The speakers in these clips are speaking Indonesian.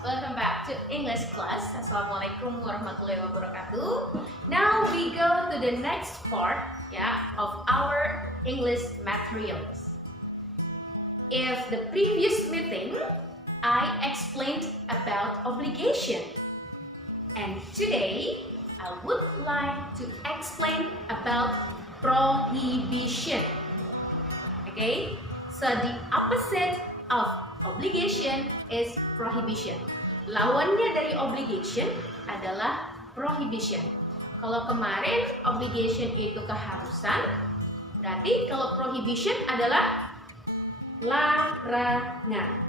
welcome back to English class. Assalamualaikum warahmatullahi wabarakatuh. Now we go to the next part of our English materials. If the previous meeting I explained about obligation, and today I would like to explain about prohibition. Okay, so the opposite of obligation is prohibition. Lawannya dari obligation adalah prohibition. Kalau kemarin obligation itu keharusan, berarti kalau prohibition adalah larangan.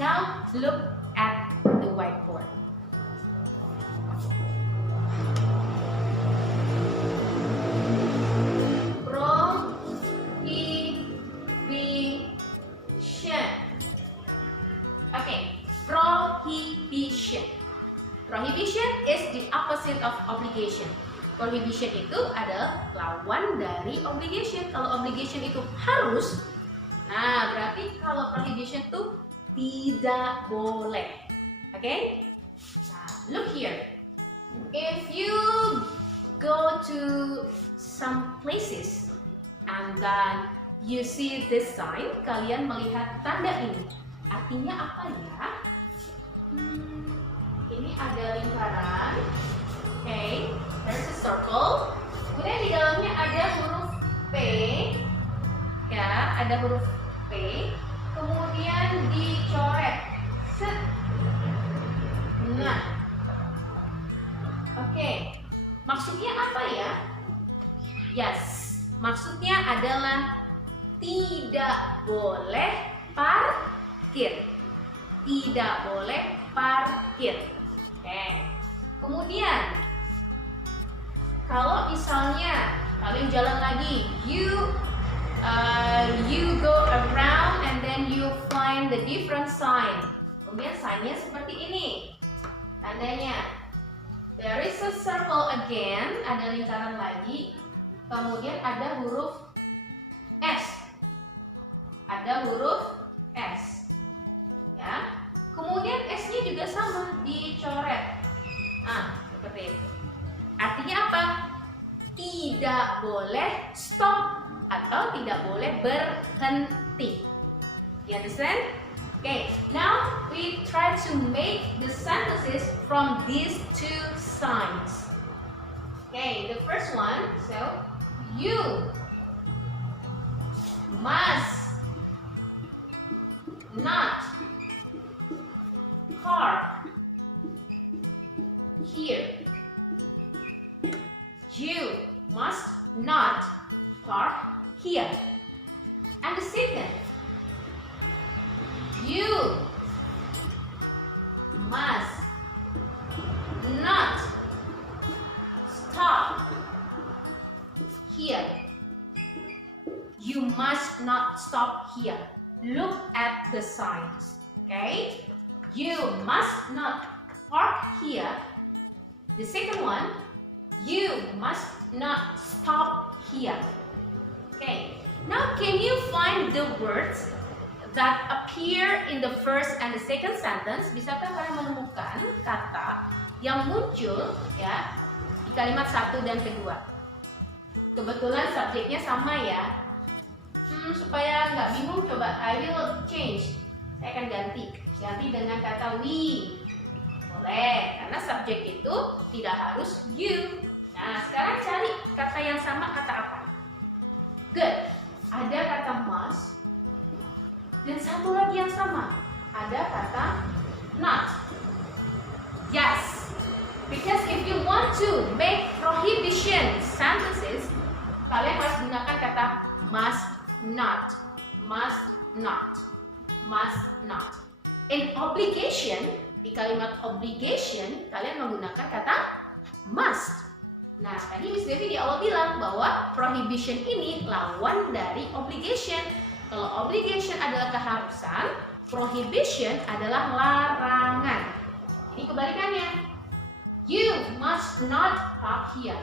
Now look at the whiteboard. Prohibition is the opposite of obligation. Prohibition itu adalah lawan dari obligation. Kalau obligation itu harus, nah berarti kalau prohibition itu tidak boleh. Okay? Nah, look here. If you go to some places and then you see this sign, kalian melihat tanda ini. Artinya apa ya? Ini ada lingkaran, okay, there's a circle, kemudian di dalamnya ada huruf P, ya, ada huruf P, kemudian dicoret, set, nah, oke, maksudnya apa ya? Yes, maksudnya adalah tidak boleh parkir, tidak boleh parkir. Oke. Kemudian kalau misalnya kalian jalan lagi, you go around and then you find the different sign. Kemudian signnya seperti ini. Tandanya there is a circle again, ada lingkaran lagi. Kemudian ada huruf S. Ada huruf S. Ya. Kemudian S-nya juga sama, dicoret. Nah, seperti itu. Artinya apa? Tidak boleh stop atau tidak boleh berhenti. You understand? Okay, now we try to make the sentences from these two signs. Okay, the first one, so you must not park here. You must not park here. And the second, you must not stop here. You must not stop here. Look at the signs. Okay? You must not park here. The second one, you must not stop here. Okay. Now can you find the words that appear in the first and the second sentence? Bisakah kalian menemukan kata yang muncul ya di kalimat satu dan kedua? Kebetulan subjeknya sama ya. Supaya nggak bingung, coba I will change. Saya akan ganti dengan kata we. Boleh, karena subjek itu tidak harus you. Nah, sekarang cari kata yang sama, kata apa? Good. Ada kata must. Dan satu lagi yang sama. Ada kata not. Yes. Because if you want to make prohibition sentences, kalian harus gunakan kata must not. Must not. Must not. In obligation, di kalimat obligation, kalian menggunakan kata must. Nah, tadi Miss Devi di awal bilang bahwa prohibition ini lawan dari obligation. Kalau obligation adalah keharusan, prohibition adalah larangan. Ini kebalikannya. You must not park here.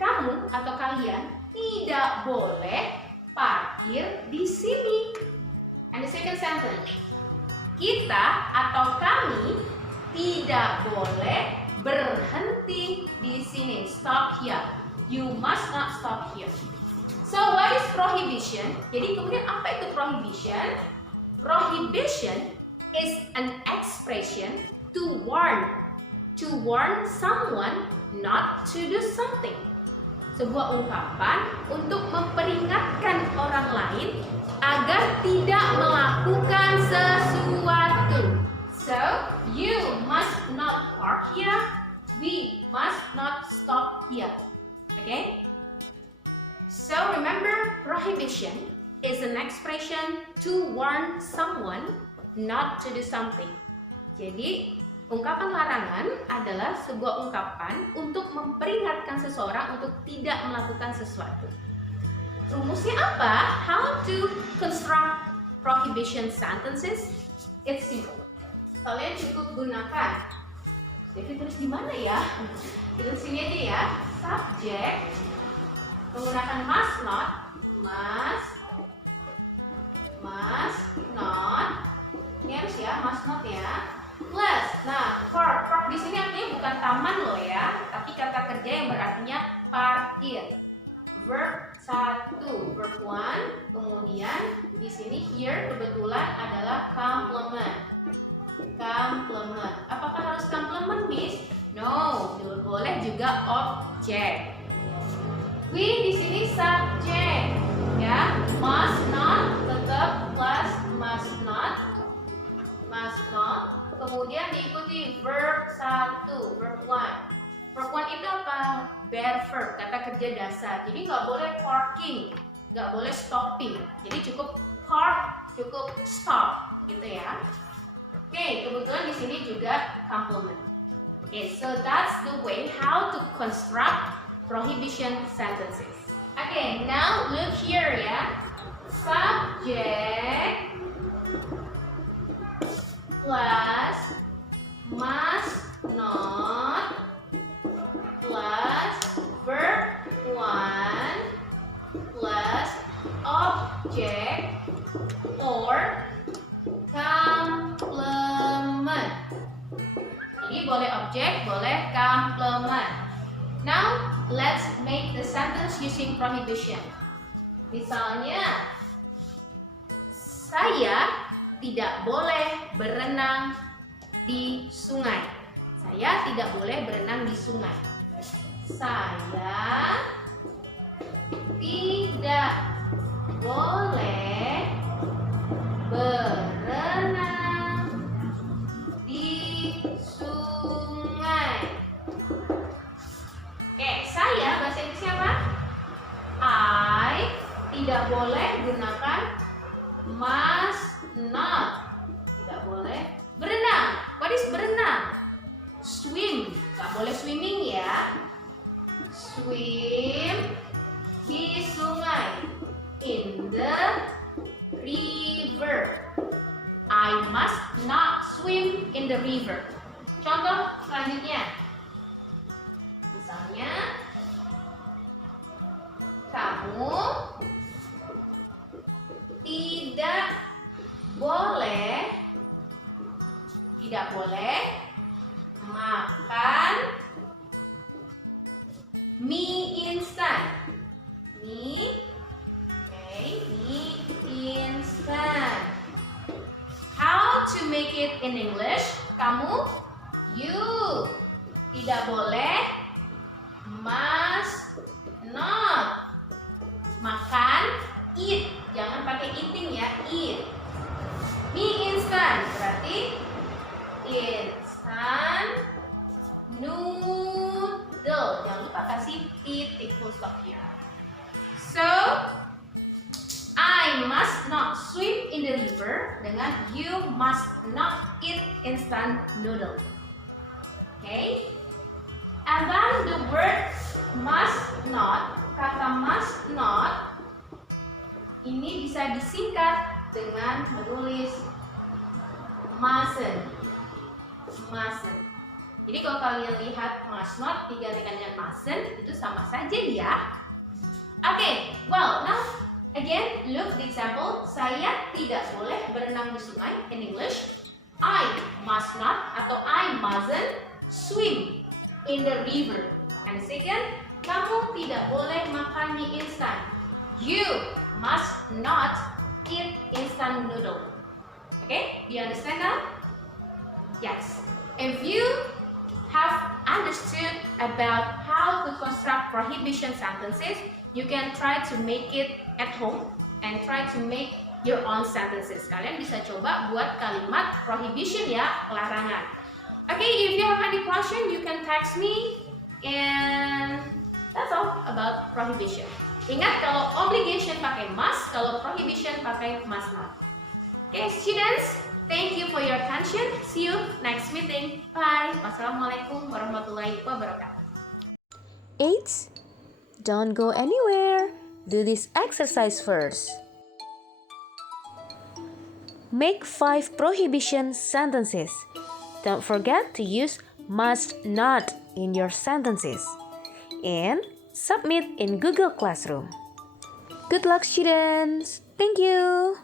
Kamu atau kalian tidak boleh parkir di sini. And the second sentence, kita atau kami tidak boleh berhenti di sini. Stop here. You must not stop here. So what is prohibition? Jadi kemudian apa itu prohibition? Prohibition is an expression to warn someone not to do something. Sebuah ungkapan untuk memperingatkan orang lain agar tidak melakukan sesuatu. So, you must not park here. We must not stop here. Okay? So, remember, prohibition is an expression to warn someone not to do something. Jadi, ungkapan larangan adalah sebuah ungkapan untuk memperingatkan seseorang untuk tidak melakukan sesuatu. Rumusnya apa? How to construct prohibition sentences? It's simple. Kalian cukup gunakan. Jadi tulis di mana ya? Tulis sini aja ya. Subject menggunakan must not, ini harus ya, must not ya. Plus, nah, park di sini artinya bukan taman loh ya, tapi kata kerja yang berartinya parkir. Verb 1, verb 1, kemudian di sini here kebetulan adalah complement. Apakah harus complement, Miss? No, boleh juga object. We di sini subject, ya, must not tetap plus must not. Kemudian diikuti verb 1, verb 1. Verb 1 itu apa? Bare verb, kata kerja dasar. Jadi nggak boleh parking, nggak boleh stopping. Jadi cukup park, cukup stop, gitu ya. Oke, kebetulan di sini juga complement. Oke, so that's the way how to construct prohibition sentences. Okay, now look here ya. Subject plus must not plus verb 1 plus object or complement. Jadi boleh object, boleh complement. Now let's make the sentence using prohibition. Misalnya, saya tidak boleh berenang di sungai. Saya tidak boleh berenang di sungai. Saya tidak boleh berenang di sungai. Oke, saya bahasa Inggrisnya apa? I tidak boleh gunakan must not. Tidak boleh berenang. What is berenang? Swim. Gak boleh swimming ya. Swim di sungai. In the river. I must not swim in the river. Contoh selanjutnya. Misalnya, kamu tidak boleh makan mie instan. Mie instan. How to make it in English? You tidak boleh must not makan eat. Jangan pakai eating ya, eat. Mie instan berarti instan noodle. Jangan lupa kasih titik full stop here. So, I must not swim in the river dengan you must not eat instant noodle. Okay? And then the word must not, kata must not ini bisa disingkat dengan menulis mustn't. Jadi kalau kalian lihat must not digantikan dengan mustn't, itu sama saja ya. Okay, well now again look the example. Saya tidak boleh berenang di sungai. In English, I must not atau I mustn't swim in the river. And second, kamu tidak boleh makan mie instan. You must not eat instant noodle. Okay, do you understand now? Yes. If you have understood about how to construct prohibition sentences, you can try to make it at home and try to make your own sentences. Kalian bisa coba buat kalimat prohibition ya, larangan. Okay, if you have any question, you can text me, and that's all about prohibition. Ingat, kalau obligation pakai must, kalau prohibition pakai must not. Okay, students, thank you for your attention. See you next meeting. Bye. Wassalamualaikum warahmatullahi wabarakatuh. 8. Don't go anywhere. Do this exercise first. Make 5 prohibition sentences. Don't forget to use must not in your sentences. And submit in Google Classroom. Good luck, students. Thank you.